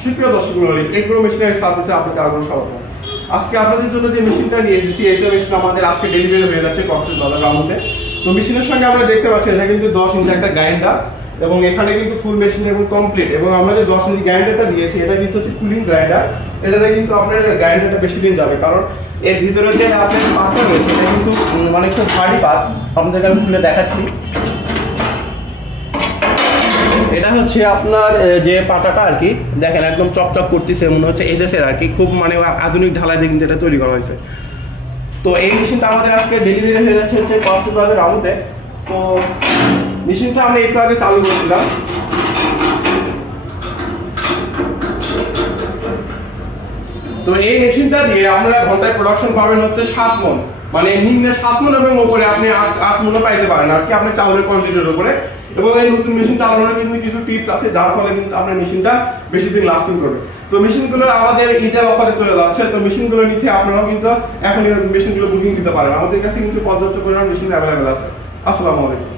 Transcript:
সুপ্রিয় দর্শক মণ্ডলী, এগ্রো মেশিনারি সার্ভিসে আপনাকে আরো স্বাগত। আজকে আপনাদের জন্য যে মেশিনটা নিয়ে এসেছি, এটা মেশিন আমাদের আজকে ডেলিভারি হয়ে যাচ্ছে কক্সবাজার রামুতে। তো মেশিনের সঙ্গে আমরা দেখতে পাচ্ছি এটা কিন্তু 10 ইঞ্চি একটা গ্রাইন্ডার, এবং এখানে কিন্তু ফুল মেশিন এবং কমপ্লিট। এবং আমরা যে 10 ইঞ্চি গ্রাইন্ডারটা দিয়েছি, এটা কিন্তু হচ্ছে কুলিং গ্রাইন্ডার। এটাতে কিন্তু আপনার গ্রাইন্ডারটা বেশি দিন যাবে, কারণ এর ভিতরে যে আপনার পাতটা রয়েছে এটা কিন্তু মানে খুব ভারী পাত। আপনাদেরকে আমি খুলে দেখাচ্ছি। এটা হচ্ছে আপনার যে পাটাটা আর কি, দেখেন একদম চকচক করতেছে, মনে হচ্ছে এজেসের আর কি, খুব মানে আধুনিক ঢালাই দিয়ে কিন্তু এটা তৈরি করা হয়েছে। তো এই মেশিনটা আমাদের আজকে ডেলিভারি হয়ে যাচ্ছে হচ্ছে কক্সবাজার রামুতে। তো মেশিনটা আমরা একটু আগে চালু করেছিলাম। তো এই মেশিনটা দিয়ে আপনারা ঘন্টায় প্রোডাকশন পাবেন হচ্ছে 7 মণ, মানে নিম্নে 7 মণ এবং উপরে আপনি 8 মণও পাইতে পারেন আর কি, আপনার চাউলের কোয়ান্টিটির উপরে। এবং এই নতুন মেশিন চালানোর কিন্তু কিছু টিপস আছে, যার ফলে কিন্তু আপনার মেশিনটা বেশি দিন লাস্টিং করবে। তো মেশিনগুলো আমাদের ঈদের অফারে চলে যাচ্ছে। তো মেশিনগুলো নিতে আপনারাও কিন্তু এখন মেশিনগুলো বুকিং দিতে পারেন। আমাদের কাছে কিন্তু পর্যাপ্ত পরিমাণ মেশিন অ্যাভেলেবেল আছে। আসসালামু আলাইকুম।